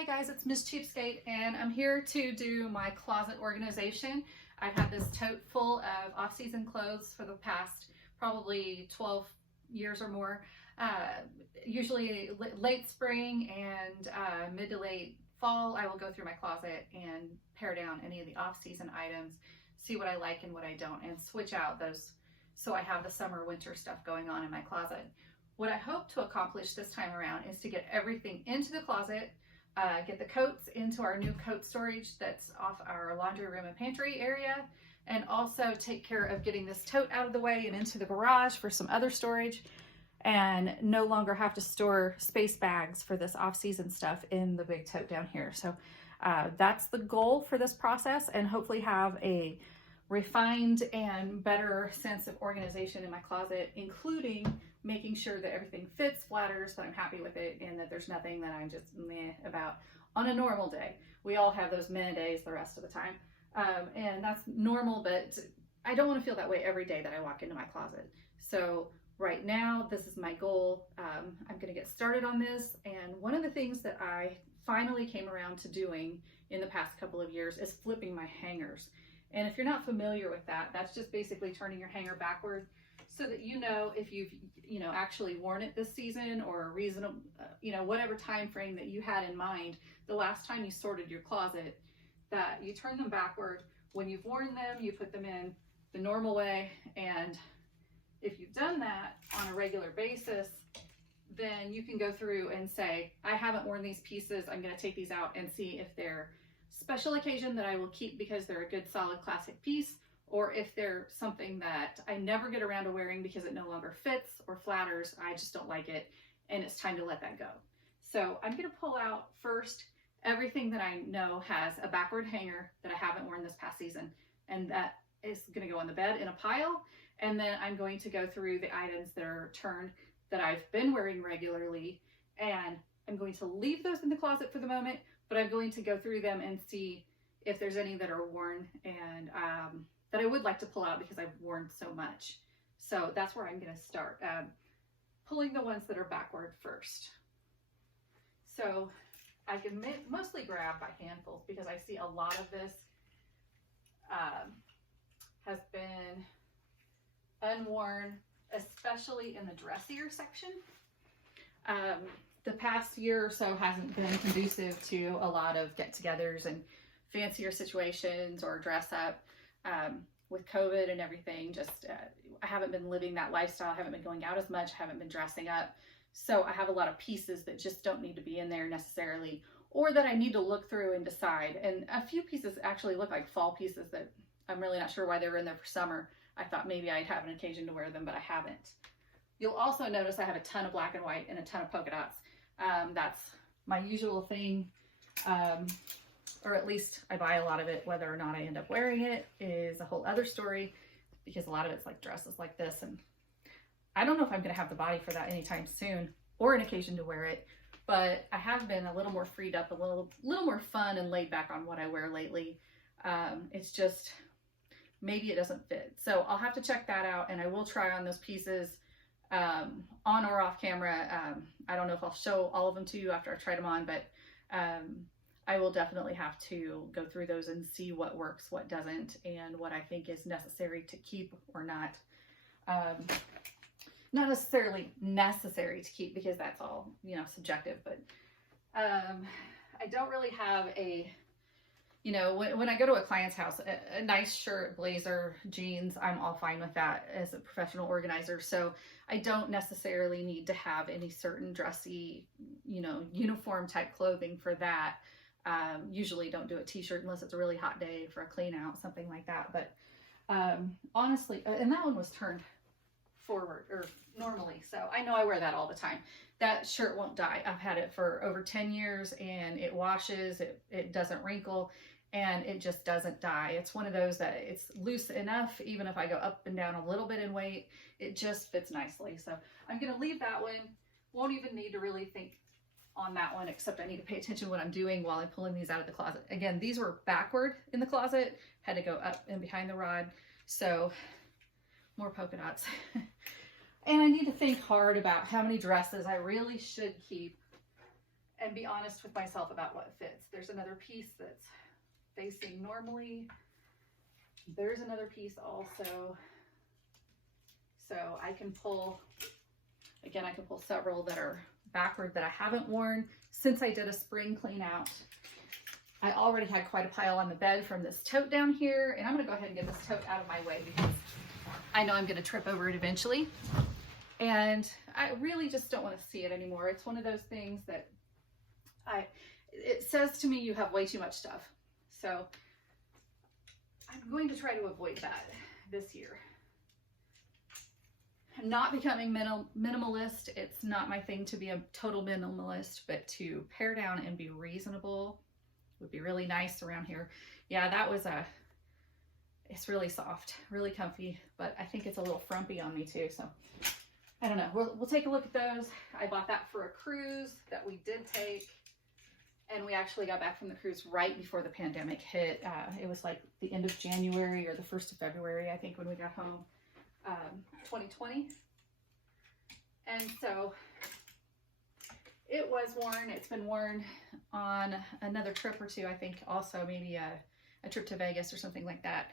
Hi guys, it's Miss Cheapskate and I'm here to do my closet organization. I've had this tote full of off-season clothes for the past probably 12 years or more. Usually late spring and mid to late fall, I will go through my closet and pare down any of the off-season items, see what I like and what I don't, and switch out those so I have the summer winter stuff going on in my closet. What I hope to accomplish this time around is to get everything into the closet, get the coats into our new coat storage that's off our laundry room and pantry area, and also take care of getting this tote out of the way and into the garage for some other storage, and no longer have to store space bags for this off-season stuff in the big tote down here. So that's the goal for this process, and hopefully have a refined and better sense of organization in my closet, including making sure that everything fits, flatters, that I'm happy with it, and that there's nothing that I'm just meh about on a normal day. We all have those meh days the rest of the time, and that's normal, but I don't want to feel that way every day that I walk into my closet. So right now, this is my goal. I'm going to get started on this, and one of the things that I finally came around to doing in the past couple of years is flipping my hangers. And if you're not familiar with that, that's just basically turning your hanger backward so that you know if you've actually worn it this season, or a reasonable, whatever time frame that you had in mind the last time you sorted your closet, that you turn them backward. When you've worn them, you put them in the normal way. And if you've done that on a regular basis, then you can go through and say, I haven't worn these pieces. I'm going to take these out and see if they're special occasion that I will keep because they're a good solid classic piece, or if they're something that I never get around to wearing because it no longer fits or flatters, I just don't like it, and it's time to let that go. So I'm going to pull out first everything that I know has a backward hanger that I haven't worn this past season, and that is going to go on the bed in a pile. And then I'm going to go through the items that are turned that I've been wearing regularly, and I'm going to leave those in the closet for the moment, but I'm going to go through them and see if there's any that are worn and that I would like to pull out because I've worn so much. So that's where I'm going to start, pulling the ones that are backward first. So I can mostly grab by handfuls because I see a lot of this has been unworn, especially in the dressier section. The past year or so hasn't been conducive to a lot of get-togethers and fancier situations or dress up. With COVID and everything, I haven't been living that lifestyle. I haven't been going out as much. I haven't been dressing up. So I have a lot of pieces that just don't need to be in there necessarily, or that I need to look through and decide. And a few pieces actually look like fall pieces that I'm really not sure why they were in there for summer. I thought maybe I'd have an occasion to wear them, but I haven't. You'll also notice I have a ton of black and white and a ton of polka dots. That's my usual thing, or at least I buy a lot of it. Whether or not I end up wearing it is a whole other story, because a lot of it's like dresses like this, and I don't know if I'm going to have the body for that anytime soon, or an occasion to wear it, but I have been a little more freed up, a little more fun and laid back on what I wear lately. It's just, maybe it doesn't fit. So I'll have to check that out, and I will try on those pieces on or off camera. I don't know if I'll show all of them to you after I've tried them on, but I will definitely have to go through those and see what works, what doesn't, and what I think is necessary to keep or not. Not necessarily necessary to keep, because that's all, subjective, but I don't really have a, when I go to a client's house, a nice shirt, blazer, jeans, I'm all fine with that as a professional organizer. So I don't necessarily need to have any certain dressy, uniform type clothing for that. Usually don't do a t-shirt unless it's a really hot day for a clean out, something like that. But honestly, and that one was turned forward or normally, so I know I wear that all the time. That shirt won't dye. I've had it for over 10 years and it washes, it doesn't wrinkle, and it just doesn't dye. It's one of those that it's loose enough, even if I go up and down a little bit in weight, it just fits nicely. So I'm going to leave that one. Won't even need to really think on that one, except I need to pay attention to what I'm doing while I'm pulling these out of the closet. Again, these were backward in the closet, had to go up and behind the rod. So more polka dots. And I need to think hard about how many dresses I really should keep and be honest with myself about what fits. There's another piece that's facing normally. There's another piece also. So I can pull, again, I can pull several that are backward that I haven't worn since I did a spring clean out. I already had quite a pile on the bed from this tote down here, and I'm gonna go ahead and get this tote out of my way because I know I'm gonna trip over it eventually. And I really just don't want to see it anymore. It's one of those things that it says to me, you have way too much stuff. So I'm going to try to avoid that this year. I'm not becoming minimalist. It's not my thing to be a total minimalist, but to pare down and be reasonable would be really nice around here. Yeah, that was it's really soft, really comfy, but I think it's a little frumpy on me too. So I don't know. We'll take a look at those. I bought that for a cruise that we did take, and we actually got back from the cruise right before the pandemic hit. It was like the end of January or the 1st of February, I think, when we got home, 2020. And so it was worn. It's been worn on another trip or two, I think, also maybe a trip to Vegas or something like that.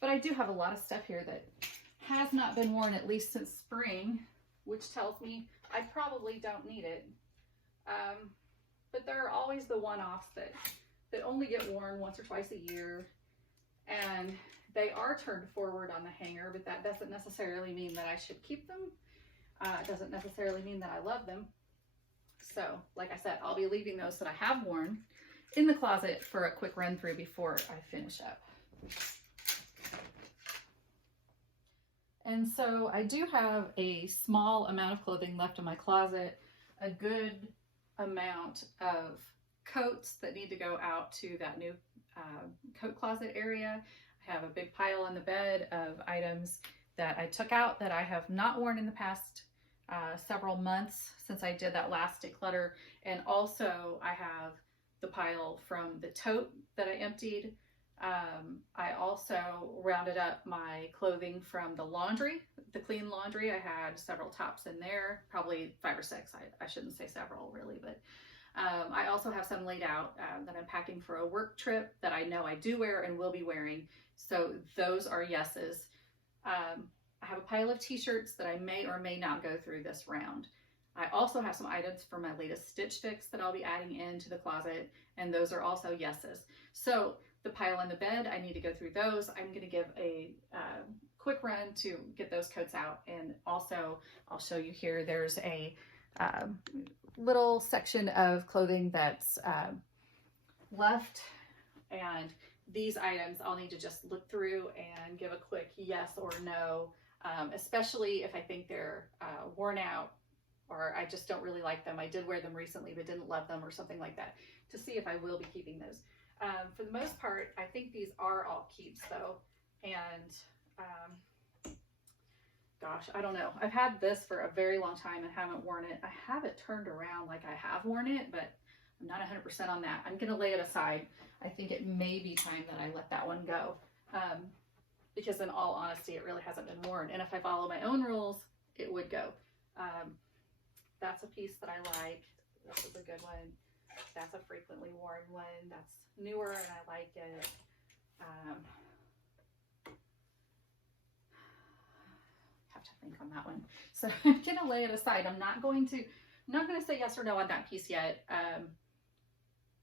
But I do have a lot of stuff here that has not been worn at least since spring, which tells me I probably don't need it. But there are always the one-offs that only get worn once or twice a year, and they are turned forward on the hanger, but that doesn't necessarily mean that I should keep them. It doesn't necessarily mean that I love them. So, like I said, I'll be leaving those that I have worn in the closet for a quick run through before I finish up. And so I do have a small amount of clothing left in my closet, a good amount of coats that need to go out to that new coat closet area. I have a big pile on the bed of items that I took out that I have not worn in the past several months since I did that last declutter. And also I have the pile from the tote that I emptied. I also rounded up my clothing from the laundry, the clean laundry. I had several tops in there, probably 5 or 6. I shouldn't say several really, but I also have some laid out that I'm packing for a work trip that I know I do wear and will be wearing. So those are yeses. I have a pile of t-shirts that I may or may not go through this round. I also have some items for my latest Stitch Fix that I'll be adding into the closet, and those are also yeses. So the pile on the bed, I need to go through those. I'm going to give a quick run to get those coats out, and also I'll show you here, there's a little section of clothing that's left, and these items I'll need to just look through and give a quick yes or no, especially if I think they're worn out or I just don't really like them. I did wear them recently but didn't love them or something like that, to see if I will be keeping those. For the most part, I think these are all keeps though, and gosh, I don't know. I've had this for a very long time and haven't worn it. I have it turned around like I have worn it, but I'm not 100% on that. I'm gonna lay it aside. I think it may be time that I let that one go, because in all honesty, it really hasn't been worn. And if I follow my own rules, it would go. That's a piece that I like. This is a good one. That's a frequently worn one. That's newer and I like it. Have to think on that one. So I'm gonna lay it aside. I'm not gonna say yes or no on that piece yet.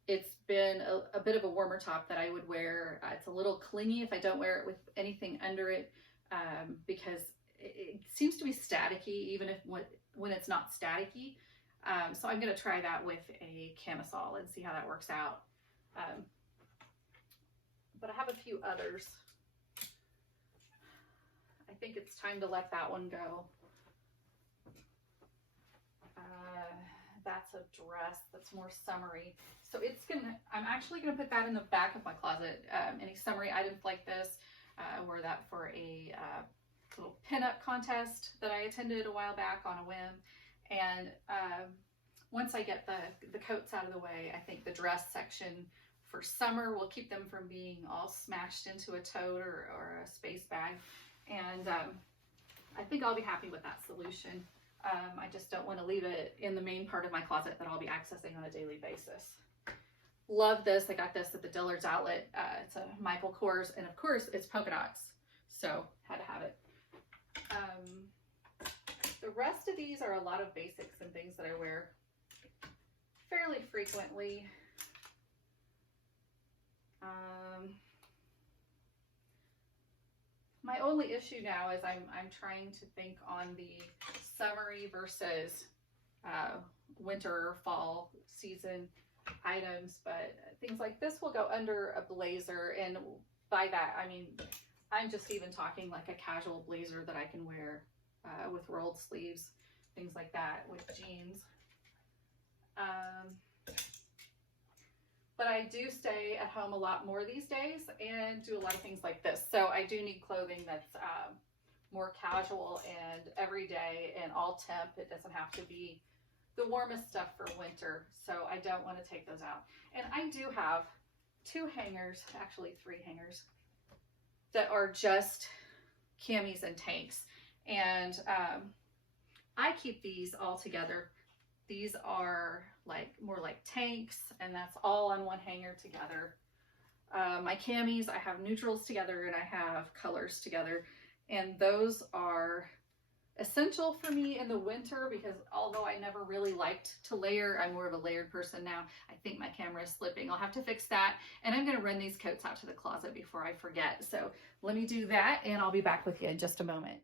It's been a bit of a warmer top that I would wear. It's a little clingy if I don't wear it with anything under it, because it seems to be staticky even if when it's not staticky. So I'm going to try that with a camisole and see how that works out. But I have a few others. I think it's time to let that one go. That's a dress that's more summery. So I'm actually going to put that in the back of my closet. Any summery items like this, I wore that for a little pinup contest that I attended a while back on a whim. And once I get the coats out of the way, I think the dress section for summer will keep them from being all smashed into a tote or a space bag. And I think I'll be happy with that solution. I just don't want to leave it in the main part of my closet that I'll be accessing on a daily basis. Love this. I got this at the Dillard's outlet. It's a Michael Kors, and of course it's polka dots, so had to have it. The rest of these are a lot of basics and things that I wear fairly frequently. My only issue now is I'm trying to think on the summery versus winter or fall season items, but things like this will go under a blazer, and by that I mean I'm just even talking like a casual blazer that I can wear with rolled sleeves, things like that, with jeans. But I do stay at home a lot more these days and do a lot of things like this. So I do need clothing that's more casual and everyday and all temp. It doesn't have to be the warmest stuff for winter. So I don't want to take those out. And I do have 2 hangers, actually 3 hangers, that are just camis and tanks. And I keep these all together. These are like more like tanks, and that's all on one hanger together. My camis, I have neutrals together and I have colors together, and those are essential for me in the winter because although I never really liked to layer, I'm more of a layered person now. I think my camera is slipping. I'll have to fix that, and I'm going to run these coats out to the closet before I forget. So let me do that, and I'll be back with you in just a moment.